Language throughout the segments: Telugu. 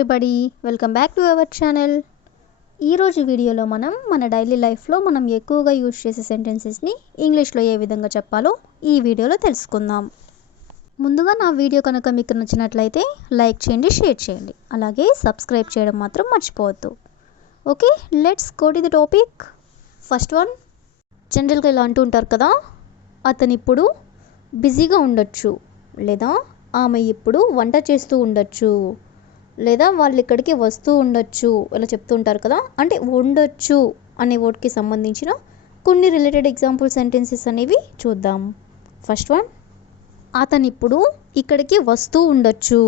Everybody, welcome back to our channel. ఈరోజు వీడియోలో మన డైలీ లైఫ్లో మనం ఎక్కువగా యూజ్ చేసే సెంటెన్సెస్ని ఇంగ్లీష్లో ఏ విధంగా చెప్పాలో ఈ వీడియోలో తెలుసుకుందాం. ముందుగా నా వీడియో కనుక మీకు నచ్చినట్లయితే లైక్ చేయండి, షేర్ చేయండి, అలాగే సబ్స్క్రైబ్ చేయడం మాత్రం మర్చిపోవద్దు. Okay, let's go to the topic. First one, జనరల్గా ఇలా అంటూ ఉంటారు కదా, అతను ఇప్పుడు బిజీగా ఉండొచ్చు, లేదా ఆమె ఇప్పుడు వంట చేస్తూ ఉండొచ్చు, లేదా వాళ్ళు ఇక్కడికి వస్తూ ఉండొచ్చు, ఇలా చెప్తూ ఉంటారు కదా. అంటే ఉండొచ్చు అనే వర్డ్కి సంబంధించిన కొన్ని రిలేటెడ్ ఎగ్జాంపుల్ సెంటెన్సెస్ అనేవి చూద్దాం. ఫస్ట్ వన్, అతను ఇప్పుడు ఇక్కడికి వస్తూ ఉండొచ్చు.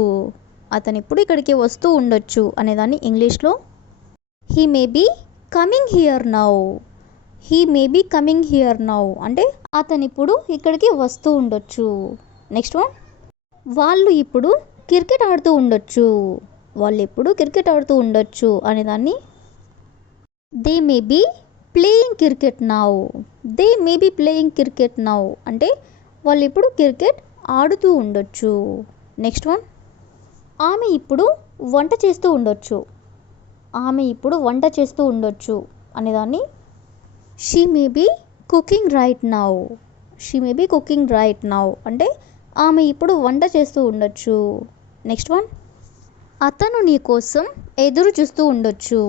అతను ఇప్పుడు ఇక్కడికి వస్తూ ఉండొచ్చు అనేదాన్ని ఇంగ్లీష్లో he may be coming here now. He may be coming here now అంటే అతను ఇప్పుడు ఇక్కడికి వస్తూ ఉండొచ్చు. నెక్స్ట్ వన్, వాళ్ళు ఇప్పుడు క్రికెట్ ఆడుతూ ఉండొచ్చు. వాళ్ళు ఎప్పుడు క్రికెట్ ఆడుతూ ఉండొచ్చు అనేదాన్ని they may be playing cricket now. They may be playing cricket now అంటే వాళ్ళు ఇప్పుడు క్రికెట్ ఆడుతూ ఉండొచ్చు. నెక్స్ట్ వన్, ఆమె ఇప్పుడు వంట చేస్తూ ఉండొచ్చు. ఆమె ఇప్పుడు వంట చేస్తూ ఉండొచ్చు అనేదాన్ని she may be cooking right now. She may be cooking right now అంటే ఆమె ఇప్పుడు వంట చేస్తూ ఉండొచ్చు. నెక్స్ట్ వన్, అతను నీ కోసం ఎదురు చూస్తూ ఉండొచ్చు.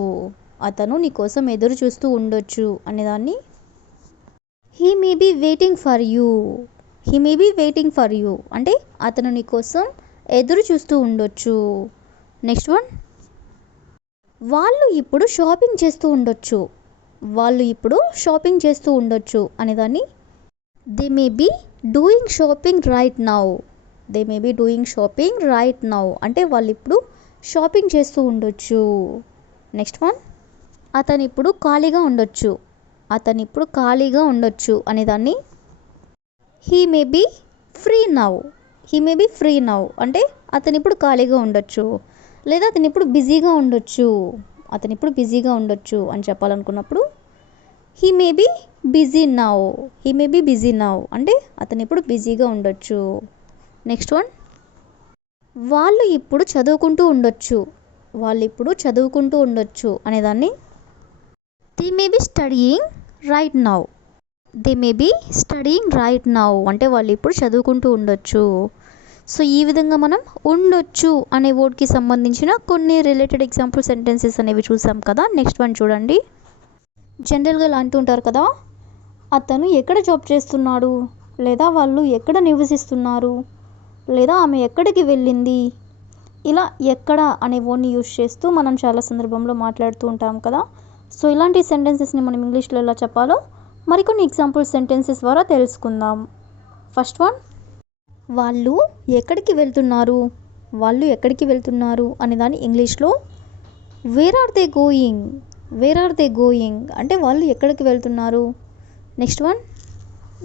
అతను నీ కోసం ఎదురు చూస్తూ ఉండొచ్చు అనేదాన్ని he may be waiting for you. He may be waiting for you అంటే అతను నీ కోసం ఎదురు చూస్తూ ఉండొచ్చు. నెక్స్ట్ వన్, వాళ్ళు ఇప్పుడు షాపింగ్ చేస్తూ ఉండొచ్చు. వాళ్ళు ఇప్పుడు షాపింగ్ చేస్తూ ఉండొచ్చు అనేదాన్ని they may be doing shopping right now. They may be doing shopping right now అంటే వాళ్ళు ఇప్పుడు షాపింగ్ చేస్తూ ఉండొచ్చు. నెక్స్ట్ వన్, అతను ఇప్పుడు ఖాళీగా ఉండొచ్చు. అతను ఇప్పుడు ఖాళీగా ఉండొచ్చు అనేదాన్ని he may be free now. He may be free now అంటే అతను ఇప్పుడు ఖాళీగా ఉండొచ్చు, లేదా అతను ఇప్పుడు బిజీగా ఉండొచ్చు. అతను ఇప్పుడు బిజీగా ఉండొచ్చు అని చెప్పాలనుకున్నప్పుడు he may be busy now. He may be busy now అంటే అతను ఇప్పుడు బిజీగా ఉండొచ్చు. నెక్స్ట్ వన్, వాళ్ళు ఇప్పుడు చదువుకుంటూ ఉండొచ్చు. వాళ్ళు ఇప్పుడు చదువుకుంటూ ఉండొచ్చు అనేదాన్ని they may be studying right now. They may be studying right now అంటే వాళ్ళు ఇప్పుడు చదువుకుంటూ ఉండొచ్చు. సో ఈ విధంగా మనం ఉండొచ్చు అనే వర్డ్కి సంబంధించిన కొన్ని రిలేటెడ్ ఎగ్జాంపుల్ సెంటెన్సెస్ అనేవి చూసాం కదా. నెక్స్ట్ వన్ చూడండి. జనరల్గా ఇలా అంటూ ఉంటారు కదా, అతను ఎక్కడ జాబ్ చేస్తున్నాడు, లేదా వాళ్ళు ఎక్కడ నివసిస్తున్నారు, లేదా ఆమె ఎక్కడికి వెళ్ళింది. ఇలా ఎక్కడ అనే వర్డ్ని యూజ్ చేస్తూ మనం చాలా సందర్భంలో మాట్లాడుతూ ఉంటాం కదా. సో ఇలాంటి సెంటెన్సెస్ని మనం ఇంగ్లీష్లో ఎలా చెప్పాలో మరికొన్ని ఎగ్జాంపుల్ సెంటెన్సెస్ ద్వారా తెలుసుకుందాం. ఫస్ట్ వన్, వాళ్ళు ఎక్కడికి వెళ్తున్నారు. వాళ్ళు ఎక్కడికి వెళ్తున్నారు అనేదాన్ని ఇంగ్లీష్లో where are they going. Where are they going అంటే వాళ్ళు ఎక్కడికి వెళ్తున్నారు. నెక్స్ట్ వన్,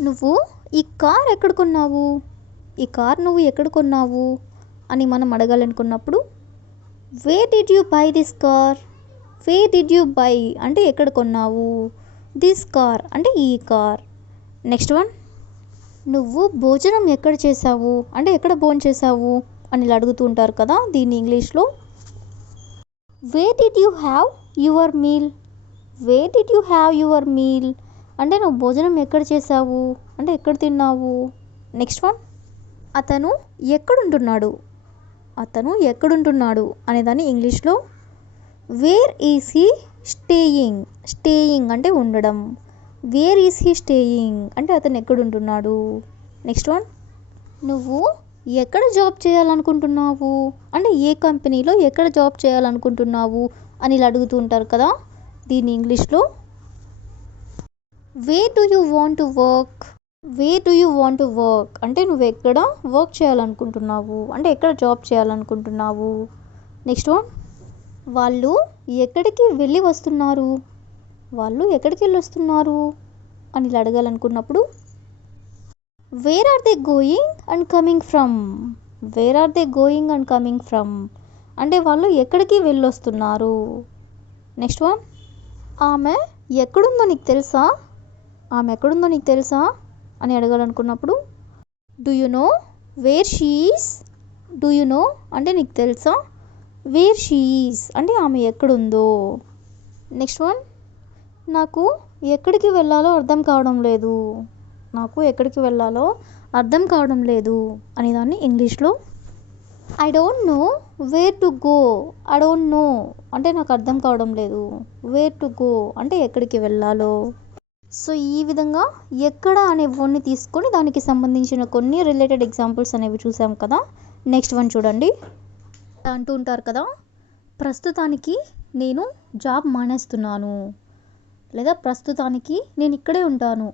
నువ్వు ఈ కార్ ఎక్కడ కొన్నావు. ఈ కార్ నువ్వు ఎక్కడ కొన్నావు అని మనం అడగాలనుకున్నప్పుడు where did you buy this car. Where did you buy అంటే ఎక్కడ కొన్నావు, దిస్ కార్ అంటే ఈ కార్. నెక్స్ట్ వన్, నువ్వు భోజనం ఎక్కడ చేసావు అంటే ఎక్కడ భోజనం చేసావు అని ఇలా అడుగుతూ ఉంటారు కదా. దీన్ని ఇంగ్లీష్లో wear did you have your meal. Wear did you have your meal అంటే నువ్వు భోజనం ఎక్కడ చేసావు అంటే ఎక్కడ తిన్నావు. నెక్స్ట్ వన్, అతను ఎక్కడుంటున్నాడు. అతను ఎక్కడుంటున్నాడు అనేదాన్ని ఇంగ్లీష్లో where is he staying. Staying అంటే ఉండడం. వేర్ ఈజ్ హీ స్టేయింగ్ అంటే అతను ఎక్కడుంటున్నాడు. నెక్స్ట్ వన్, నువ్వు ఎక్కడ జాబ్ చేయాలనుకుంటున్నావు అంటే ఏ కంపెనీలో ఎక్కడ జాబ్ చేయాలనుకుంటున్నావు అని ఇలా అడుగుతూ ఉంటారు కదా. దీన్ని ఇంగ్లీష్లో where do you want to work. Where do you want to work అంటే నువ్వు ఎక్కడ వర్క్ చేయాలనుకుంటున్నావు అంటే ఎక్కడ జాబ్ చేయాలనుకుంటున్నావు. నెక్స్ట్ వన్, వాళ్ళు ఎక్కడికి వెళ్ళి వస్తున్నారు. వాళ్ళు ఎక్కడికి వెళ్ళి వస్తున్నారు అని ఇలా అడగాలనుకున్నప్పుడు where are they going and coming from. Where are they going and coming from అంటే వాళ్ళు ఎక్కడికి వెళ్ళొస్తున్నారు. నెక్స్ట్ వన్, ఆమె ఎక్కడుందో నీకు తెలుసా. ఆమె ఎక్కడుందో నీకు తెలుసా అని అడగాలనుకున్నప్పుడు do you know where she is. Do you know అంటే నీకు తెలుసా వేర్ షీ ఈజ్ అంటే ఆమె ఎక్కడుందో. నెక్స్ట్ వన్, నాకు ఎక్కడికి వెళ్ళాలో అర్థం కావడం లేదు. నాకు ఎక్కడికి వెళ్ళాలో అర్థం కావడం లేదు అనేదాన్ని ఇంగ్లీష్లో I don't know where to go. I don't know అంటే నాకు అర్థం కావడం లేదు. వేర్ టు గో అంటే ఎక్కడికి వెళ్ళాలో. సో ఈ విధంగా ఎక్కడ అనే వర్డ్ని తీసుకొని దానికి సంబంధించిన కొన్ని రిలేటెడ్ ఎగ్జాంపుల్స్ అనేవి చూసాం కదా. నెక్స్ట్ వన్ చూడండి. అంటూ ఉంటారు కదా, ప్రస్తుతానికి నేను జాబ్ మానేస్తున్నాను, లేదా ప్రస్తుతానికి నేను ఇక్కడే ఉంటాను,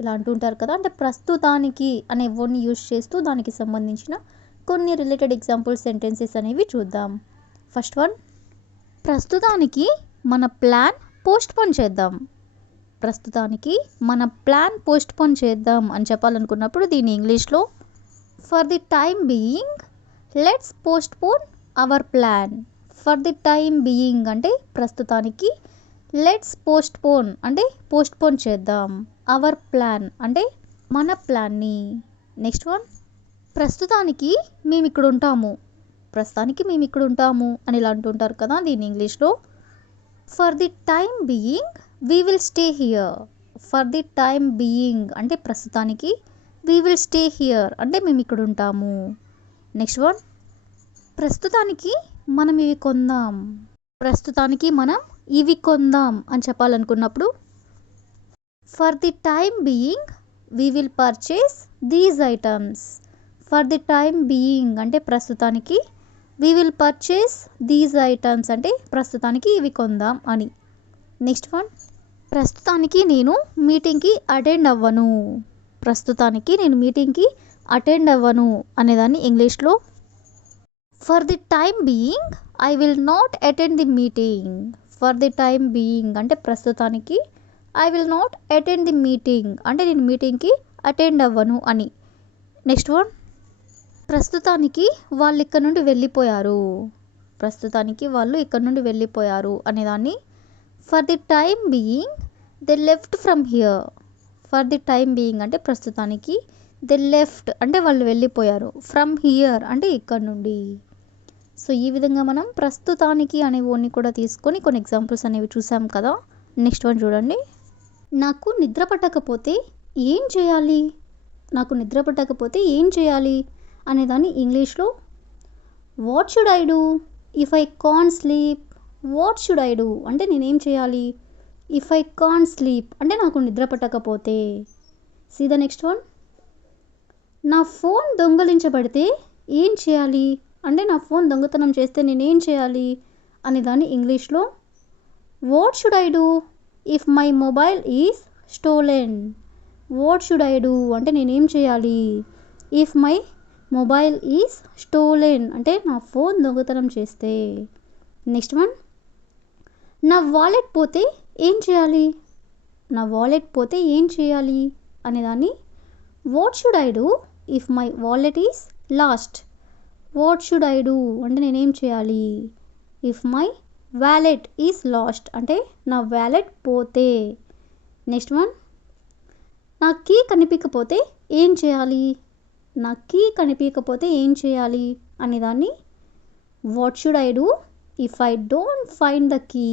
ఇలా అంటుంటారు కదా. అంటే ప్రస్తుతానికి అనే వర్డ్ని యూజ్ చేస్తూ దానికి సంబంధించిన కొన్ని రిలేటెడ్ ఎగ్జాంపుల్ సెంటెన్సెస్ అనేవి చూద్దాం. ఫస్ట్ వన్, ప్రస్తుతానికి మన ప్లాన్ పోస్ట్పోన్ చేద్దాం. ప్రస్తుతానికి మన ప్లాన్ పోస్ట్పోన్ చేద్దాం అని చెప్పాలనుకున్నప్పుడు దీన్ని ఇంగ్లీష్లో for the time being let's postpone our plan. For the time being అంటే ప్రస్తుతానికి, లెట్స్ పోస్ట్పోన్ అంటే పోస్ట్పోన్ చేద్దాం, అవర్ ప్లాన్ అంటే మన ప్లాన్ని. నెక్స్ట్ వన్, ప్రస్తుతానికి మేము ఇక్కడ ఉంటాము. ప్రస్తుతానికి మేము ఇక్కడ ఉంటాము అని ఇలా అంటుంటారు కదా. దీన్ని ఇంగ్లీష్లో for the time being we will stay here. For the time being అంటే ప్రస్తుతానికి, వీ విల్ స్టే హియర్ అంటే మేము ఇక్కడ ఉంటాము. నెక్స్ట్ వన్, ప్రస్తుతానికి మనం ఇవి కొందాం. ప్రస్తుతానికి మనం ఇవి కొందాం అని చెప్పాలనుకున్నప్పుడు for the time being we will purchase these items. For the time being అంటే ప్రస్తుతానికి, we will purchase these items అంటే ప్రస్తుతానికి ఇవి కొందాం అని. నెక్స్ట్ వన్, ప్రస్తుతానికి నేను మీటింగ్కి అటెండ్ అవ్వను. ప్రస్తుతానికి నేను మీటింగ్కి అటెండ్ అవ్వను అనేదాన్ని ఇంగ్లీష్లో for the time being I will not attend the meeting. For the time being అంటే ప్రస్తుతానికి, I will not attend the meeting అంటే నేను మీటింగ్కి అటెండ్ అవ్వను అని. నెక్స్ట్ వన్, ప్రస్తుతానికి వాళ్ళు ఇక్కడ నుండి వెళ్ళిపోయారు. ప్రస్తుతానికి వాళ్ళు ఇక్కడ నుండి వెళ్ళిపోయారు అనేదాన్ని for the time being they left from here. For the time being అంటే ప్రస్తుతానికి, దే లెఫ్ట్ అంటే వాళ్ళు వెళ్ళిపోయారు, ఫ్రమ్ హియర్ అంటే ఇక్కడ నుండి. సో ఈ విధంగా మనం ప్రస్తుతానికి అనే వర్డ్ని కూడా తీసుకొని కొన్ని ఎగ్జాంపుల్స్ అనేవి చూసాం కదా. నెక్స్ట్ వన్ చూడండి. నాకు నిద్ర పట్టకపోతే ఏం చేయాలి. నాకు నిద్ర పట్టకపోతే ఏం చేయాలి అనేదాన్ని ఇంగ్లీష్లో what should I do if I can't sleep. What should I do అంటే నేనేం చేయాలి. ఇఫ్ ఐ కాంట్ స్లీప్ అంటే నాకు నిద్ర పట్టకపోతే. సీ ద నెక్స్ట్ వన్, నా ఫోన్ దొంగలించబడితే ఏం చేయాలి అంటే నా ఫోన్ దొంగతనం చేస్తే నేనేం చేయాలి అనేదాన్ని ఇంగ్లీష్లో what should I do if my mobile is stolen. What should I do అంటే నేనేం చేయాలి if my mobile is stolen అంటే నా ఫోన్ దొంగతనం చేస్తే. నెక్స్ట్ వన్, నా వాలెట్ పోతే ఏం చేయాలి. నా వాలెట్ పోతే ఏం చేయాలి అనేదాన్ని what should I do if my wallet is lost. What should I do అంటే నేనేం చేయాలి if my wallet is lost అంటే నా వ్యాలెట్ పోతే. నెక్స్ట్ వన్, నా కీ కనిపించకపోతే ఏం చేయాలి. నా కీ కనిపించకపోతే ఏం చేయాలి అనేదాన్ని what should I do if I don't find the key.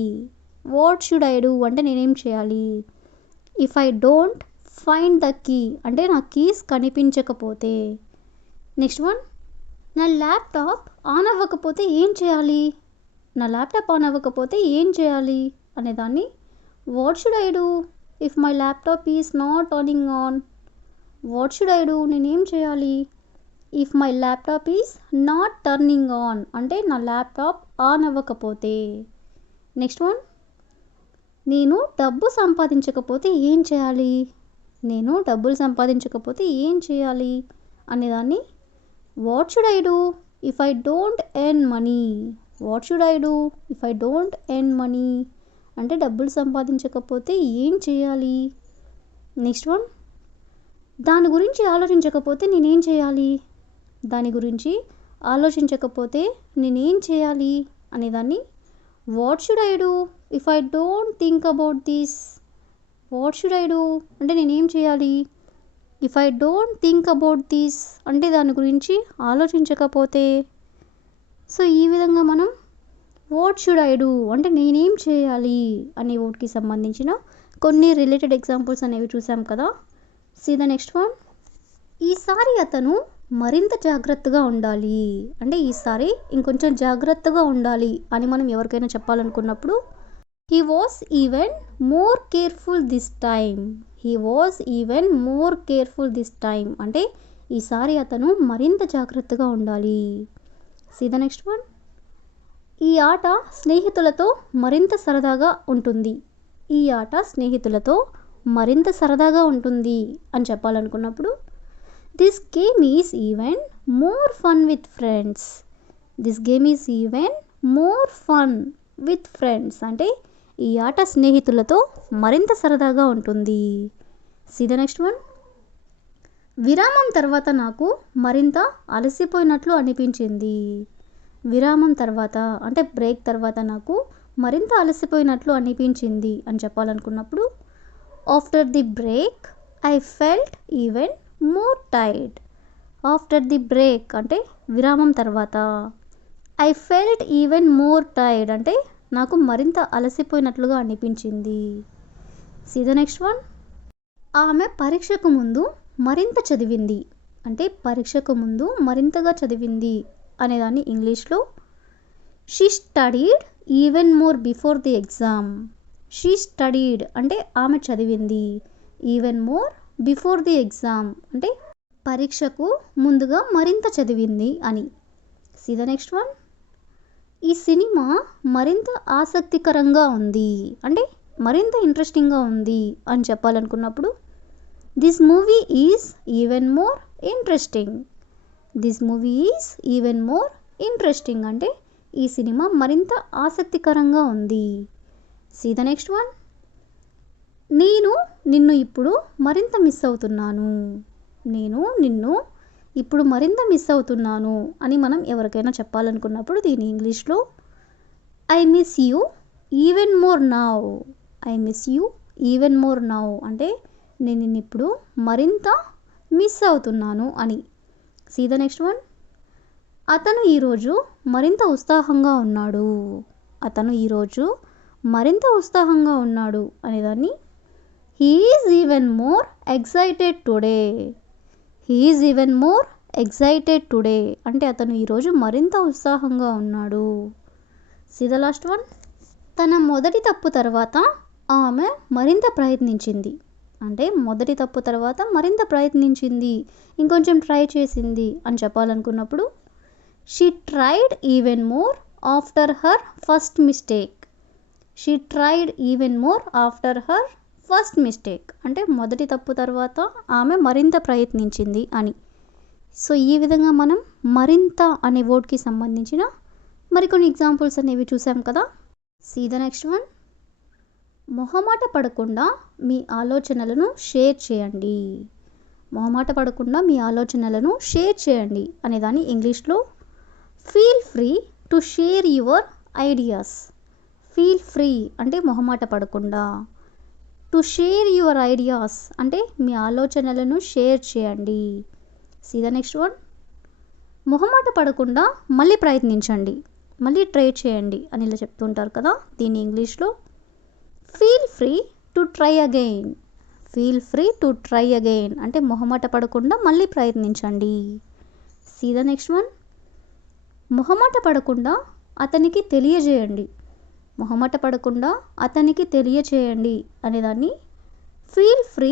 What should I do అంటే నేనేం చేయాలి if I don't find the key అంటే నా కీస్ కనిపించకపోతే. నెక్స్ట్ వన్, నా ల్యాప్టాప్ ఆన్ అవ్వకపోతే ఏం చేయాలి. నా ల్యాప్టాప్ ఆన్ అవ్వకపోతే ఏం చేయాలి అనేదాన్ని what should I do if my laptop is not turning on. What should I do నేనేం చేయాలి if my laptop is not turning on అంటే నా ల్యాప్టాప్ ఆన్ అవ్వకపోతే. నెక్స్ట్ వన్, నేను డబ్బు సంపాదించకపోతే ఏం చేయాలి. నేను డబ్బులు సంపాదించకపోతే ఏం చేయాలి అనేదాన్ని what should I do if I don't earn money. What should I do if I don't earn money అంటే డబ్బులు సంపాదించకపోతే ఏం చేయాలి. నెక్స్ట్ వన్, దాని గురించి ఆలోచించకపోతే నేనేం చేయాలి. దాని గురించి ఆలోచించకపోతే నేనేం చేయాలి అనేదాన్ని what should I do if I don't think about this. What should I do అంటే నేనేం చేయాలి if I don't think about this అంటే దాని గురించి ఆలోచించకపోతే. సో ఈ విధంగా మనం వాట్ షుడ్ ఐ డూ అంటే నేనేం చేయాలి అనే వర్డ్కి సంబంధించిన కొన్ని రిలేటెడ్ ఎగ్జాంపుల్స్ అనేవి చూసాం కదా. See the next one. ఈసారి అతను మరింత జాగ్రత్తగా ఉండాలి అంటే ఈసారి ఇంకొంచెం జాగ్రత్తగా ఉండాలి అని మనం ఎవరికైనా చెప్పాలనుకున్నప్పుడు he was even more careful this time. He was even more careful this time అంటే ఈసారి అతను మరింత జాగ్రత్తగా ఉండాలి. See the next one. ఈ ఆట స్నేహితులతో మరింత సరదాగా ఉంటుంది. ఈ ఆట స్నేహితులతో మరింత సరదాగా ఉంటుంది అని చెప్పాలనుకున్నప్పుడు this game is even more fun with friends. This game is even more fun with friends అంటే ఈ ఆట స్నేహితులతో మరింత సరదాగా ఉంటుంది. See the next one. విరామం తర్వాత నాకు మరింత అలసిపోయినట్లు అనిపించింది. విరామం తర్వాత అంటే బ్రేక్ తర్వాత నాకు మరింత అలసిపోయినట్లు అనిపించింది అని చెప్పాలనుకున్నప్పుడు after the break I felt even more tired. After the break అంటే విరామం తర్వాత, I felt even more tired అంటే నాకు మరింత అలసిపోయినట్లుగా అనిపించింది. See the next one. ఆమె పరీక్షకు ముందు మరింత చదివింది అంటే పరీక్షకు ముందు మరింతగా చదివింది అనేదాన్ని ఇంగ్లీష్లో she studied even more before the exam. She studied అంటే ఆమె చదివింది, even more before the exam అంటే పరీక్షకు ముందుగా మరింత చదివింది అని. See the next one. ఈ సినిమా మరింత ఆసక్తికరంగా ఉంది అంటే మరింత ఇంట్రెస్టింగ్గా ఉంది అని చెప్పాలనుకున్నప్పుడు this movie is even more interesting. This movie is even more interesting అంటే ఈ సినిమా మరింత ఆసక్తికరంగా ఉంది. See the next one. నేను నిన్ను ఇప్పుడు మరింత మిస్ అవుతున్నాను. నేను నిన్ను ఇప్పుడు మరింత మిస్ అవుతున్నాను అని మనం ఎవరికైనా చెప్పాలనుకున్నప్పుడు దీని ఇంగ్లీష్లో I miss you even more now. I miss you even more now అంటే నేను నిన్ను ఇప్పుడు మరింత మిస్ అవుతున్నాను అని. See the next one. అతను ఈరోజు మరింత ఉత్సాహంగా ఉన్నాడు. అతను ఈరోజు మరింత ఉత్సాహంగా ఉన్నాడు అనేదాన్ని he is even more excited today. He is even more excited today అంటే అతను ఈరోజు మరింత ఉత్సాహంగా ఉన్నాడు. See the last one. తన మొదటి తప్పు తర్వాత ఆమె మరింత ప్రయత్నించింది అంటే మొదటి తప్పు తర్వాత మరింత ప్రయత్నించింది, ఇంకొంచెం ట్రై చేసింది అని చెప్పాలనుకున్నప్పుడు she tried even more after her first mistake. She tried even more after her first mistake అంటే మొదటి తప్పు తర్వాత ఆమె మరింత ప్రయత్నించింది అని. సో ఈ విధంగా మనం మరింత అనే వర్డ్కి సంబంధించిన మరికొన్ని ఎగ్జాంపుల్స్ అనేవి చూసాం కదా. See the next one. మొహమాట పడకుండా మీ ఆలోచనలను షేర్ చేయండి. మొహమాట పడకుండా మీ ఆలోచనలను షేర్ చేయండి అనేదాన్ని ఇంగ్లీష్లో feel free to share your ideas. Feel free అంటే మొహమాట పడకుండా, టు షేర్ యువర్ ఐడియాస్ అంటే మీ ఆలోచనలను షేర్ చేయండి. See the next one. మొహమాట పడకుండా మళ్ళీ ప్రయత్నించండి, మళ్ళీ ట్రై చేయండి అని ఇలా చెప్తుంటారు కదా. దీన్ని ఇంగ్లీష్లో feel free to try again. Feel free to try again అంటే మొహమాట పడకుండా మళ్ళీ ప్రయత్నించండి. See the next one. మొహమాట పడకుండా అతనికి తెలియజేయండి. మొహమాట పడకుండా అతనికి తెలియచేయండి అనేదాన్ని feel free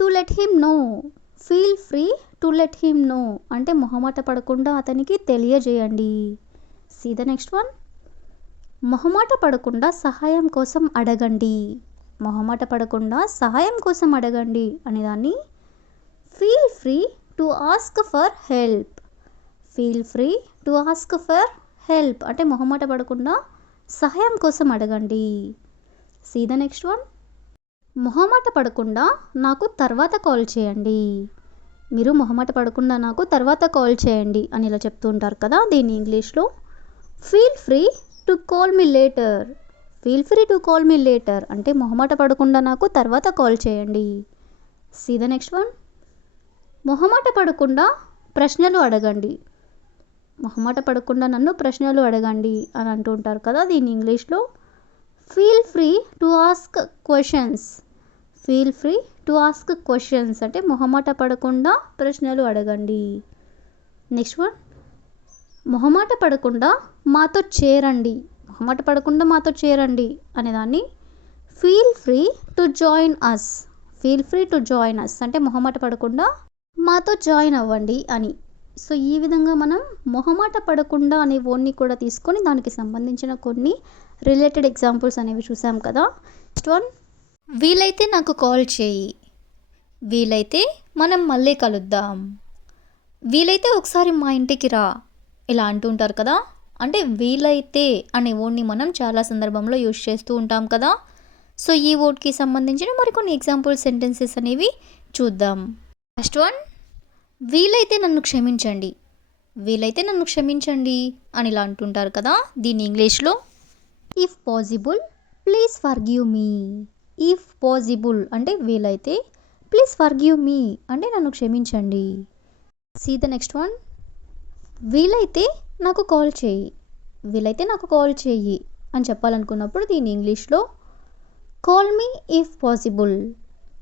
to let him know. Feel free to let him know అంటే మొహమాట పడకుండా అతనికి తెలియజేయండి. See the next one. మొహమాట పడకుండా సహాయం కోసం అడగండి. మొహమాట పడకుండా సహాయం కోసం అడగండి అనేదాన్ని feel free to ask for help. Feel free to ask for help అంటే మొహమాట పడకుండా సహాయం కోసం అడగండి. See the next one. మొహమాట పడకుండా నాకు తర్వాత కాల్ చేయండి. మీరు మొహమాట పడకుండా నాకు తర్వాత కాల్ చేయండి అని ఇలా చెప్తూ ఉంటారు కదా. దీన్ని ఇంగ్లీష్లో feel free to call me later. Feel free to call me later అంటే మొహమాట పడకుండా నాకు తర్వాత కాల్ చేయండి. See the next one. మొహమాట పడకుండా ప్రశ్నలు అడగండి. మొహమాట పడకుండా నన్ను ప్రశ్నలు అడగండి అని అంటూ ఉంటారు కదా, దీన్ని ఇంగ్లీష్లో feel free to ask questions. Feel free to ask questions అంటే మొహమాట పడకుండా ప్రశ్నలు అడగండి. నెక్స్ట్ వన్, మొహమాట పడకుండా మాతో చేరండి. మొహమాట పడకుండా మాతో చేరండి అనేదాన్ని feel free to join us. Feel free to join us అంటే మొహమాట పడకుండా మాతో జాయిన్ అవ్వండి అని. సో ఈ విధంగా మనం మొహమాట పడకుండా అనే వర్డ్ని కూడా తీసుకొని దానికి సంబంధించిన కొన్ని రిలేటెడ్ ఎగ్జాంపుల్స్ అనేవి చూసాం కదా. నెక్స్ట్ వన్, వీలైతే నాకు కాల్ చేయి. వీలైతే మనం మళ్ళీ కలుద్దాం. వీలైతే ఒకసారి మా ఇంటికి రా, ఇలా అంటుంటారు కదా. అంటే వీలైతే అనే వర్డ్ని మనం చాలా సందర్భంలో యూజ్ చేస్తూ ఉంటాం కదా. సో ఈ వర్డ్కి సంబంధించిన మరికొన్ని ఎగ్జాంపుల్ సెంటెన్సెస్ అనేవి చూద్దాం. ఫస్ట్ వన్, వీలైతే నన్ను క్షమించండి. వీలైతే నన్ను క్షమించండి అని ఇలా అంటుంటారు కదా, దీన్ని ఇంగ్లీష్లో if possible please forgive me. If possible అంటే వీలైతే, ప్లీజ్ ఫర్గివ్ మీ అంటే నన్ను క్షమించండి. సీ ద నెక్స్ట్ వన్, వీలైతే నాకు కాల్ చేయి. వీలైతే నాకు కాల్ చేయి అని చెప్పాలనుకున్నప్పుడు దీన్ని ఇంగ్లీష్లో call me if possible.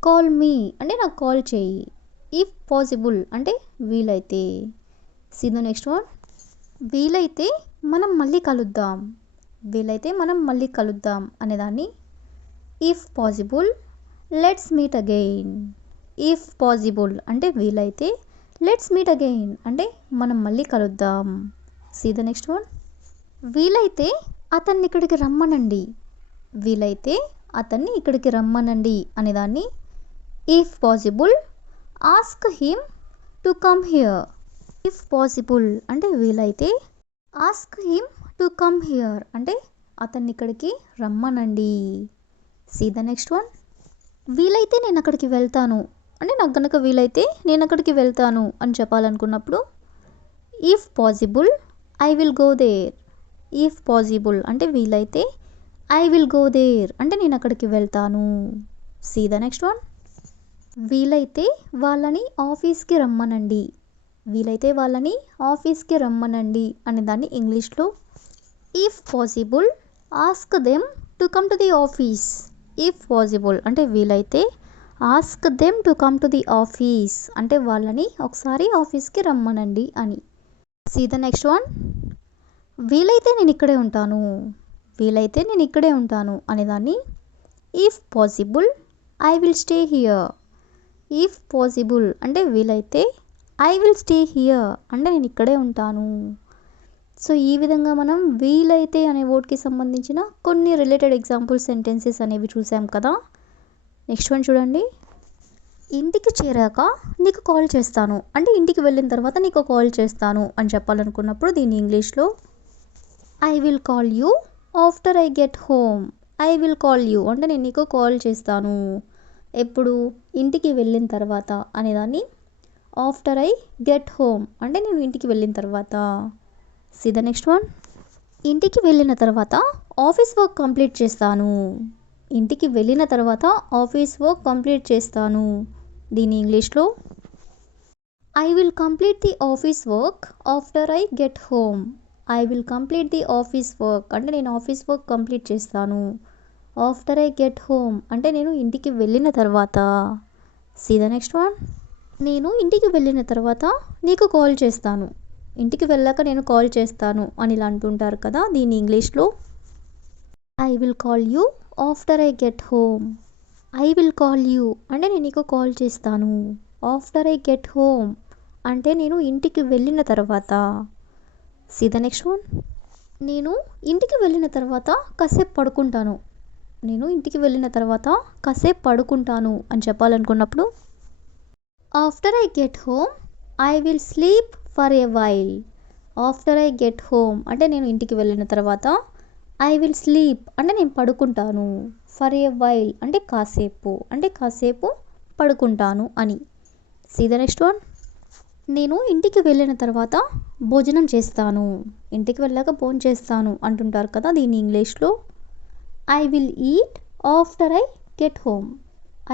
Call me అంటే నాకు కాల్ చేయి. ఇఫ్ పాసిబుల్ అంటే వీలైతే. సీ ద నెక్స్ట్ వన్, వీలైతే మనం మళ్ళీ కలుద్దాం. వీలైతే మనం మళ్ళీ కలుద్దాం అనేదాన్ని if possible let's meet again. If possible అంటే వీలైతే, లెట్స్ మీట్ అగైన్ అంటే మనం మళ్ళీ కలుద్దాం. సీ ద నెక్స్ట్ వన్, వీలైతే అతన్ని ఇక్కడికి రమ్మనండి. వీలైతే అతన్ని ఇక్కడికి రమ్మనండి అనేదాన్ని if possible ask him to come here. If possible అంటే వీలైతే, ask him to come here అంటే అతన్ని ఇక్కడికి రమ్మనండి. సీ ద నెక్స్ట్ వన్, వీలైతే నేను అక్కడికి వెళ్తాను అంటే నాకు కనుక వీలైతే నేను అక్కడికి వెళ్తాను అని చెప్పాలనుకున్నప్పుడు if possible I will go there. If possible అంటే వీలైతే, ఐ విల్ గో దేర్ అంటే నేను అక్కడికి వెళ్తాను. సీ ద నెక్స్ట్ వన్, వీలైతే వాళ్ళని ఆఫీస్కి రమ్మనండి. వీలైతే వాళ్ళని ఆఫీస్కి రమ్మనండి అనే దాన్ని ఇంగ్లీష్లో if possible ask them to come to the office. If possible అంటే వీలైతే, ask them to come to the office అంటే వాళ్ళని ఒకసారి ఆఫీస్కి రమ్మనండి అని. సీ ద నెక్స్ట్ వన్, వీలైతే నేను ఇక్కడే ఉంటాను. వీలైతే నేను ఇక్కడే ఉంటాను అనేదాన్ని if possible I will stay here. If possible అంటే వీలైతే, ఐ విల్ స్టే హియర్ అంటే నేను ఇక్కడే ఉంటాను. సో ఈ విధంగా మనం వీలైతే అనే వర్డ్కి సంబంధించిన కొన్ని రిలేటెడ్ ఎగ్జాంపుల్ సెంటెన్సెస్ అనేవి చూసాం కదా. నెక్స్ట్ వన్ చూడండి, ఇంటికి చేరాక నీకు కాల్ చేస్తాను అంటే ఇంటికి వెళ్ళిన తర్వాత నీకు కాల్ చేస్తాను అని చెప్పాలనుకున్నప్పుడు దీన్ని ఇంగ్లీష్లో I will call you after I get home. I will call you అంటే నేను నీకు కాల్ చేస్తాను. ఎప్పుడు? ఇంటికి వెళ్ళిన తర్వాత అనేదాన్ని ఆఫ్టర్ ఐ గెట్ హోమ్ అంటే నేను ఇంటికి వెళ్ళిన తర్వాత. సీ ద నెక్స్ట్ వన్, ఇంటికి వెళ్ళిన తర్వాత ఆఫీస్ వర్క్ కంప్లీట్ చేస్తాను. ఇంటికి వెళ్ళిన తర్వాత ఆఫీస్ వర్క్ కంప్లీట్ చేస్తాను. దీని ఇంగ్లీష్లో I will complete the office work after I get home. I will complete the office work అంటే నేను ఆఫీస్ వర్క్ కంప్లీట్ చేస్తాను. ఆఫ్టర్ ఐ గెట్ హోమ్ అంటే నేను ఇంటికి వెళ్ళిన తర్వాత. సీ ద నెక్స్ట్ వన్, నేను ఇంటికి వెళ్ళిన తర్వాత నీకు కాల్ చేస్తాను. ఇంటికి వెళ్ళాక నేను కాల్ చేస్తాను అని ఇలా అంటుంటారు కదా, దీని ఇంగ్లీష్లో I will call you after I get home. I will call you అంటే నేను నీకు కాల్ చేస్తాను. ఆఫ్టర్ ఐ గెట్ హోమ్ అంటే నేను ఇంటికి వెళ్ళిన తర్వాత. సీ ద నెక్స్ట్ వన్, నేను ఇంటికి వెళ్ళిన తర్వాత కాసేపు పడుకుంటాను. నేను ఇంటికి వెళ్ళిన తర్వాత కాసేపు పడుకుంటాను అని చెప్పాలనుకున్నప్పుడు after I get home I will sleep for a while. After I get home అంటే నేను ఇంటికి వెళ్ళిన తర్వాత, ఐ విల్ స్లీప్ అంటే నేను పడుకుంటాను, ఫర్ ఏ వైల్ అంటే కాసేపు పడుకుంటాను అని. సీ ద నెక్స్ట్ వన్, నేను ఇంటికి వెళ్ళిన తర్వాత భోజనం చేస్తాను. ఇంటికి వెళ్ళాక భోజనం చేస్తాను అంటుంటారు కదా, దీన్ని ఇంగ్లీష్లో I will eat after I get home.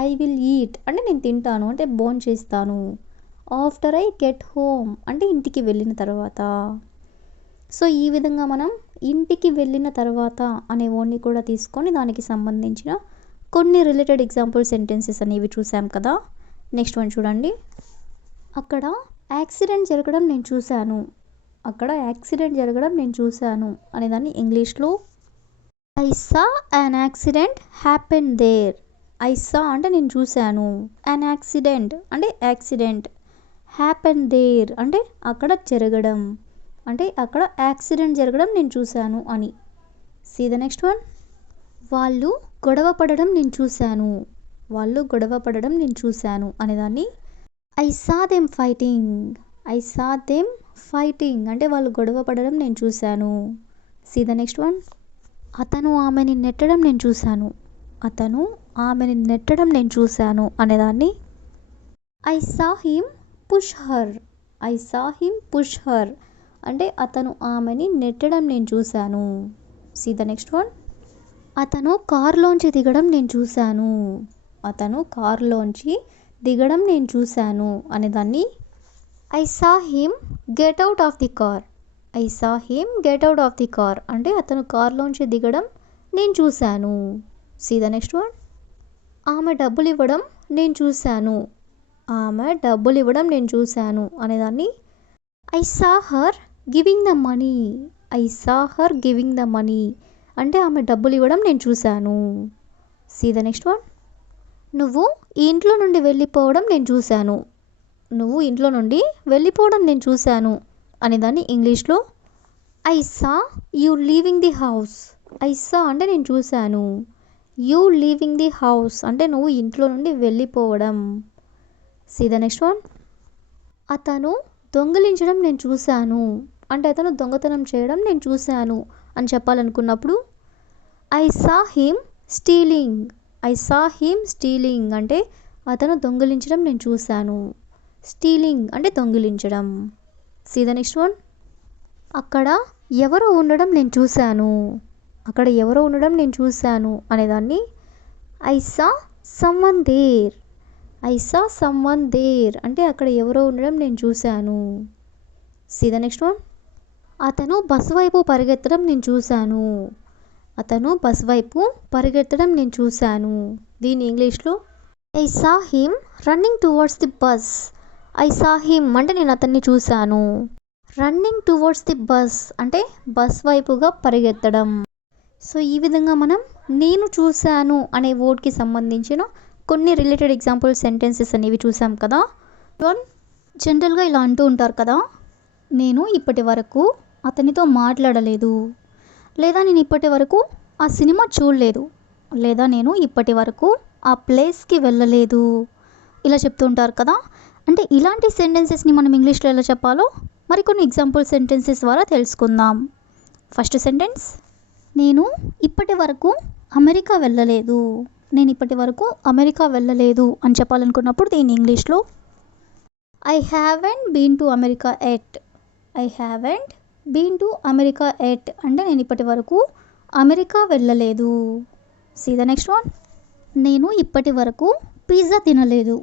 I will eat అంటే నేను తింటాను అంటే భోజనం చేస్తాను. ఆఫ్టర్ ఐ గెట్ హోమ్ అంటే ఇంటికి వెళ్ళిన తర్వాత. సో ఈ విధంగా మనం ఇంటికి వెళ్ళిన తర్వాత అనే వర్డ్ని కూడా తీసుకొని దానికి సంబంధించిన కొన్ని రిలేటెడ్ ఎగ్జాంపుల్ సెంటెన్సెస్ అనేవి చూసాం కదా. నెక్స్ట్ వన్ చూడండి. అక్కడ యాక్సిడెంట్ జరగడం నేను చూశాను. అక్కడ యాక్సిడెంట్ జరగడం నేను చూశాను అనేదాన్ని ఇంగ్లీష్లో I saw an accident happen there. I saw అంటే నేను చూశాను, యాన్ యాక్సిడెంట్ అంటే యాక్సిడెంట్, హ్యాపెన్ దేర్ అంటే అక్కడ జరగడం, అంటే అక్కడ యాక్సిడెంట్ జరగడం నేను చూశాను అని. See the next one. వాళ్ళు గొడవ పడడం నేను చూశాను. వాళ్ళు గొడవ పడడం నేను చూశాను అనేదాన్ని I saw them fighting. I saw them fighting అంటే వాళ్ళు గొడవ పడడం నేను చూశాను. See the next one. అతను ఆమెని నెట్టడం నేను చూశాను. అతను ఆమెని నెట్టడం నేను చూశాను అనేదాన్ని I saw him push her. I saw him push her అంటే అతను ఆమెని నెట్టడం నేను చూశాను. See the next one. అతను కారులోంచి దిగడం నేను చూశాను. అతను కారులోంచి దిగడం నేను చూశాను అనేదాన్ని I saw him get out of the car. I saw him get out of the car అంటే అతను కారులోంచి దిగడం నేను చూశాను. See the next one. ఆమె డబ్బులు ఇవ్వడం నేను చూశాను. ఆమె డబ్బులు ఇవ్వడం నేను చూశాను అనేదాన్ని I saw her giving the money. I saw her giving the money అంటే ఆమె డబ్బులు ఇవ్వడం నేను చూశాను. See the next one. నువ్వు ఈ ఇంట్లో నుండి వెళ్ళిపోవడం నేను చూశాను. నువ్వు ఇంట్లో నుండి వెళ్ళిపోవడం నేను చూశాను అనేదాన్ని ఇంగ్లీష్లో I saw you leaving the house. I saw అంటే నేను చూశాను, యూ లీవింగ్ ది హౌస్ అంటే నువ్వు ఇంట్లో నుండి వెళ్ళిపోవడం. See the next one. అతను దొంగిలించడం నేను చూశాను అంటే అతను దొంగతనం చేయడం నేను చూశాను అని చెప్పాలనుకున్నప్పుడు I saw him stealing. I saw him stealing అంటే అతను దొంగిలించడం నేను చూశాను. స్టీలింగ్ అంటే దొంగిలించడం. See the next one. అక్కడ ఎవరో ఉండడం నేను చూశాను. అక్కడ ఎవరో ఉండడం నేను చూశాను అనేదాన్ని I saw someone there. I saw someone there అంటే అక్కడ ఎవరో ఉండడం నేను చూశాను. See the next one. అతను బస్ వైపు పరిగెత్తడం నేను చూశాను. అతను బస్ వైపు పరిగెత్తడం నేను చూశాను. దీని ఇంగ్లీష్లో I saw him running towards the bus. I saw him అంటే నేను అతన్ని చూశాను, రన్నింగ్ టువర్డ్స్ ది బస్ అంటే బస్ వైపుగా పరిగెత్తడం. సో ఈ విధంగా మనం నేను చూశాను అనే వర్డ్కి సంబంధించిన కొన్ని రిలేటెడ్ ఎగ్జాంపుల్ సెంటెన్సెస్ అనేవి చూసాం కదా. జనరల్గా ఇలా అంటూ ఉంటారు కదా, నేను ఇప్పటి వరకు అతనితో మాట్లాడలేదు, లేదా నేను ఇప్పటి వరకు ఆ సినిమా చూడలేదు, లేదా నేను ఇప్పటి వరకు ఆ ప్లేస్కి వెళ్ళలేదు, ఇలా చెప్తూ ఉంటారు కదా. అంటే ఇలాంటి సెంటెన్సెస్ని మనం ఇంగ్లీష్లో ఎలా చెప్పాలో మరికొన్ని ఎగ్జాంపుల్ సెంటెన్సెస్ ద్వారా తెలుసుకుందాం. ఫస్ట్ సెంటెన్స్, నేను ఇప్పటి వరకు అమెరికా వెళ్ళలేదు. నేను ఇప్పటి వరకు అమెరికా వెళ్ళలేదు అని చెప్పాలనుకున్నప్పుడు దీని ఇంగ్లీష్లో I haven't been to America yet. I haven't been to America yet అంటే నేను ఇప్పటి వరకు అమెరికా వెళ్ళలేదు. See the next one. నేను ఇప్పటి వరకు పిజ్జా తినలేదు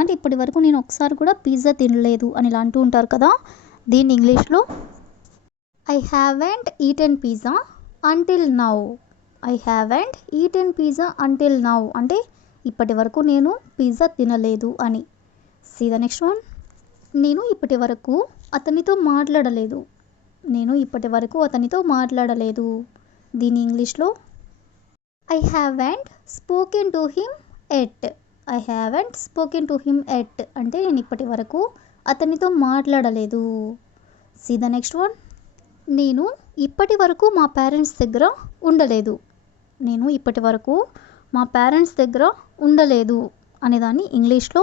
అంటే ఇప్పటి వరకు నేను ఒకసారి కూడా పిజ్జా తినలేదు అని ఇలా అంటూ ఉంటారు కదా. దీన్ని ఇంగ్లీష్లో I haven't eaten pizza until now. I haven't eaten pizza until now అంటే ఇప్పటి వరకు నేను పిజ్జా తినలేదు అని. See the next one. నేను ఇప్పటి వరకు అతనితో మాట్లాడలేదు. నేను ఇప్పటి వరకు అతనితో మాట్లాడలేదు. దీని ఇంగ్లీష్లో I haven't spoken to him yet. I haven't spoken to him yet అంటే నేను ఇప్పటి వరకు అతనితో మాట్లాడలేదు. See the next one. నేను ఇప్పటి వరకు మా పేరెంట్స్ దగ్గర ఉండలేదు. నేను ఇప్పటి వరకు మా పేరెంట్స్ దగ్గర ఉండలేదు అనేదాన్ని ఇంగ్లీష్లో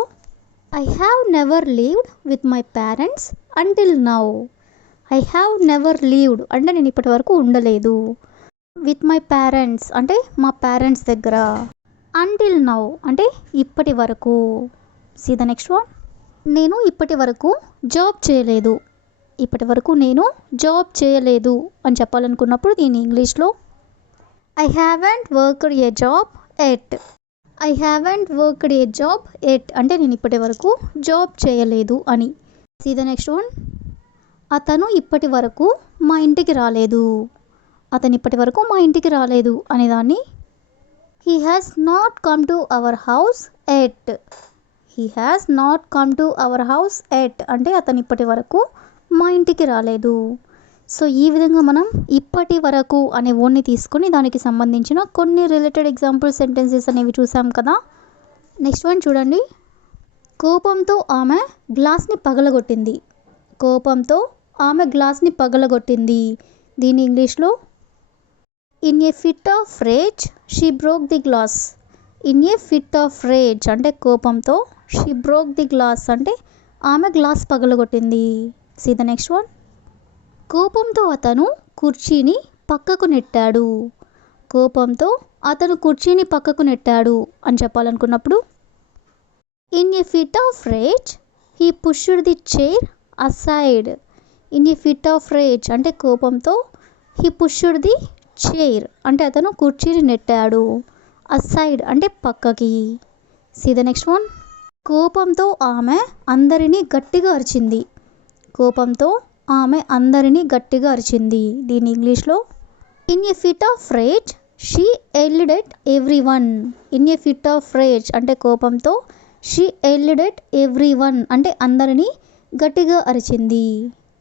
I have never లీవ్డ్ with my parents until now. I have never లీవ్డ్ అంటే నేను ఇప్పటి వరకు ఉండలేదు. విత్ మై పేరెంట్స్ అంటే మా పేరెంట్స్ దగ్గర. అంటిల్ నౌ అంటే ఇప్పటి వరకు. See the next one. నేను ఇప్పటి వరకు జాబ్ చేయలేదు. ఇప్పటి వరకు నేను జాబ్ చేయలేదు అని చెప్పాలనుకున్నప్పుడు దీని ఇంగ్లీష్లో I haven't worked a job yet. I haven't worked a job yet అంటే నేను ఇప్పటి వరకు జాబ్ చేయలేదు అని. See the next one. అతను ఇప్పటి వరకు మా ఇంటికి రాలేదు, అతను ఇప్పటి వరకు మా ఇంటికి రాలేదు అనేదాన్ని he has not come to our house at. He has not come to our house at అంటే అతను ఇప్పటి వరకు మా ఇంటికి రాలేదు. సో ఈ విధంగా మనం ఇప్పటి వరకు అనే వర్డ్ని తీసుకొని దానికి సంబంధించిన కొన్ని రిలేటెడ్ ఎగ్జాంపుల్ సెంటెన్సెస్ అనేవి చూసాం కదా. నెక్స్ట్ వన్ చూడండి. కోపంతో ఆమె గ్లాస్ని పగలగొట్టింది. కోపంతో ఆమె గ్లాస్ని పగలగొట్టింది. దీని ఇంగ్లీష్లో in a fit of rage she broke the glass. In a fit of rage అంటే కోపంతో, షీ బ్రోక్ ది గ్లాస్ అంటే ఆమె గ్లాస్ పగలగొట్టింది. See the next one. కోపంతో అతను కుర్చీని పక్కకు నెట్టాడు. కోపంతో అతను కుర్చీని పక్కకు నెట్టాడు అని చెప్పాలనుకున్నప్పుడు in a fit of rage he pushed the chair aside. In a fit of rage అంటే కోపంతో, హీ పుష్డ్ ది చైర్ అంటే అతను కుర్చీని నెట్టాడు, అసైడ్ అంటే పక్కకి. See the next one. కోపంతో ఆమె అందరినీ గట్టిగా అరిచింది. కోపంతో ఆమె అందరినీ గట్టిగా అరిచింది. దీని ఇంగ్లీష్లో in a fit of rage she yelled at everyone. In a fit of rage అంటే కోపంతో, she yelled at everyone అంటే అందరినీ గట్టిగా అరిచింది.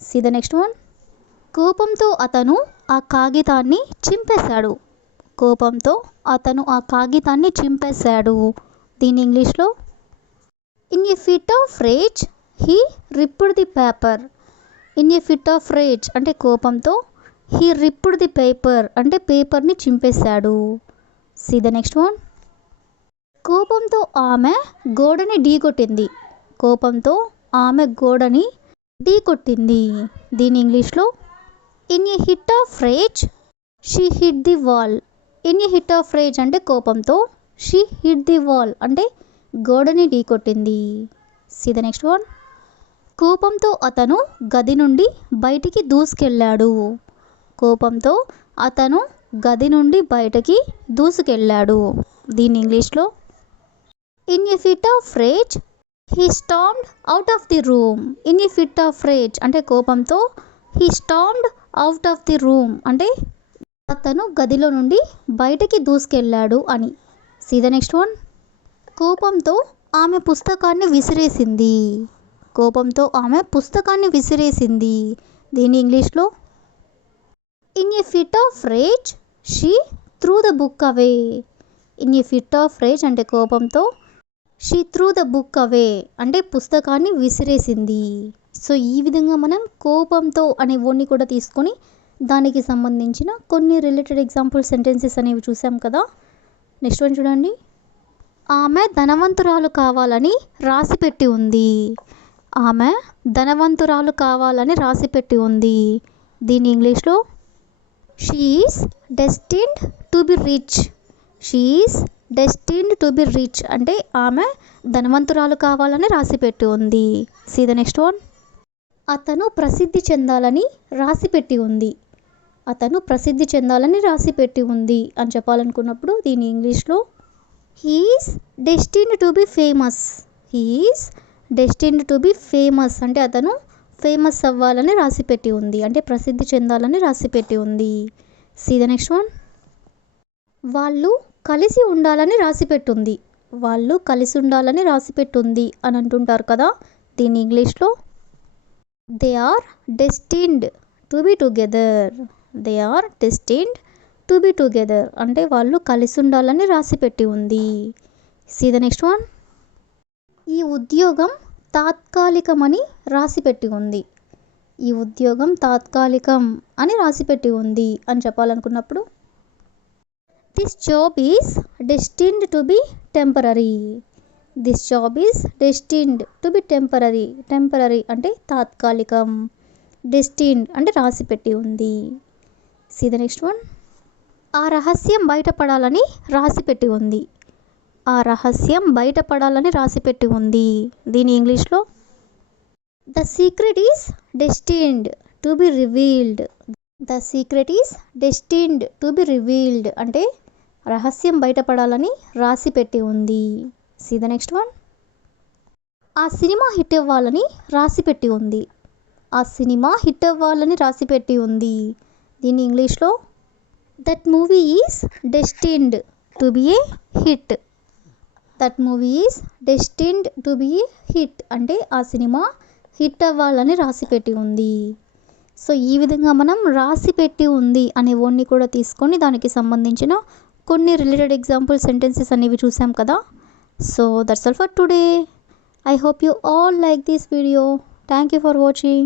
See the next one. కోపంతో అతను ఆ కాగితాన్ని చింపేశాడు. కోపంతో అతను ఆ కాగితాన్ని చింపేశాడు. దీని ఇంగ్లీష్లో in a fit of rage he ripped the paper. In a fit of rage అంటే కోపంతో, హీ రిప్డ్ ది పేపర్ అంటే పేపర్ని చింపేశాడు. See the next one. కోపంతో ఆమె గోడని ఢీకొట్టింది. కోపంతో ఆమె గోడని ఢీకొట్టింది. దీని ఇంగ్లీష్లో in a hit of rage she hit the wall. In a hit of rage అంటే కోపంతో, షీ హిట్ ది వాల్ అంటే గోడని ఢీకొట్టింది. See the next one. కోపంతో అతను గది నుండి బయటికి దూసుకెళ్ళాడు. కోపంతో అతను గది నుండి బయటకి దూసుకెళ్ళాడు. దీని ఇంగ్లీష్లో in a fit of rage he stormed out of the room. In a fit of rage అంటే కోపంతో, he stormed out of the room అంటే అతను గదిలో నుండి బయటకి దూసుకెళ్ళాడు అని. See the next one. కోపంతో ఆమె పుస్తకాన్ని విసిరేసింది. కోపంతో ఆమె పుస్తకాన్ని విసిరేసింది. దీని ఇంగ్లీష్లో in a fit of rage she threw the book away. In a fit of rage అంటే కోపంతో, she threw the book away అంటే పుస్తకాన్ని విసిరేసింది. సో ఈ విధంగా మనం కోపంతో అనే వర్డ్ని కూడా తీసుకొని దానికి సంబంధించిన కొన్ని రిలేటెడ్ ఎగ్జాంపుల్ సెంటెన్సెస్ అనేవి చూసాం కదా. నెక్స్ట్ వన్ చూడండి. ఆమె ధనవంతురాలు కావాలని రాసిపెట్టి ఉంది. ఆమె ధనవంతురాలు కావాలని రాసిపెట్టి ఉంది. దీని ఇంగ్లీష్లో she is destined to be rich. She is destined to be rich అంటే ఆమె ధనవంతురాలు కావాలని రాసిపెట్టి ఉంది. See the next one. అతను ప్రసిద్ధి చెందాలని రాసిపెట్టి ఉంది. అతను ప్రసిద్ధి చెందాలని రాసిపెట్టి ఉంది అని చెప్పాలనుకున్నప్పుడు దీని ఇంగ్లీష్లో he is destined to B famous. He is destined to B famous అంటే అతను ఫేమస్ అవ్వాలని రాసిపెట్టి ఉంది అంటే ప్రసిద్ధి చెందాలని రాసిపెట్టి ఉంది. See the next one. వాళ్ళు కలిసి ఉండాలని రాసిపెట్టుంది. వాళ్ళు కలిసి ఉండాలని రాసిపెట్టుంది అని అంటుంటారు కదా. దీని ఇంగ్లీష్లో they are destined to be together. They are destined to be together అంటే వాళ్ళు కలిసి ఉండాలని రాసిపెట్టి ఉంది. See the next one. ఈ ఉద్యోగం తాత్కాలికమని రాసిపెట్టి ఉంది. ఈ ఉద్యోగం తాత్కాలికం అని రాసిపెట్టి ఉంది అని చెప్పాలనుకున్నప్పుడు this job is destined to be temporary. This job is destined to be temporary. Temporary అంటే తాత్కాలికం, డెస్టిన్డ్ అంటే రాసిపెట్టి ఉంది. See the next one. ఆ రహస్యం బయటపడాలని రాసిపెట్టి ఉంది. ఆ రహస్యం బయటపడాలని రాసిపెట్టి ఉంది. దీని ఇంగ్లీష్లో the secret is destined to be revealed. The secret is destined to be revealed అంటే రహస్యం బయటపడాలని రాసిపెట్టి ఉంది. See the next one. ఆ సినిమా హిట్ అవ్వాలని రాసిపెట్టి ఉంది. ఆ సినిమా హిట్ అవ్వాలని రాసిపెట్టి ఉంది. దీని ఇంగ్లీష్లో that movie is destined to B A hit. That movie is destined to B A hit అంటే ఆ సినిమా హిట్ అవ్వాలని రాసిపెట్టి ఉంది. సో ఈ విధంగా మనం రాసిపెట్టి ఉంది అనే వర్డ్ని కూడా తీసుకొని దానికి సంబంధించిన కొన్ని రిలేటెడ్ ఎగ్జాంపుల్ సెంటెన్సెస్ అనేవి చూసాం కదా. So that's all for today. I hope you all like this video. Thank you for watching.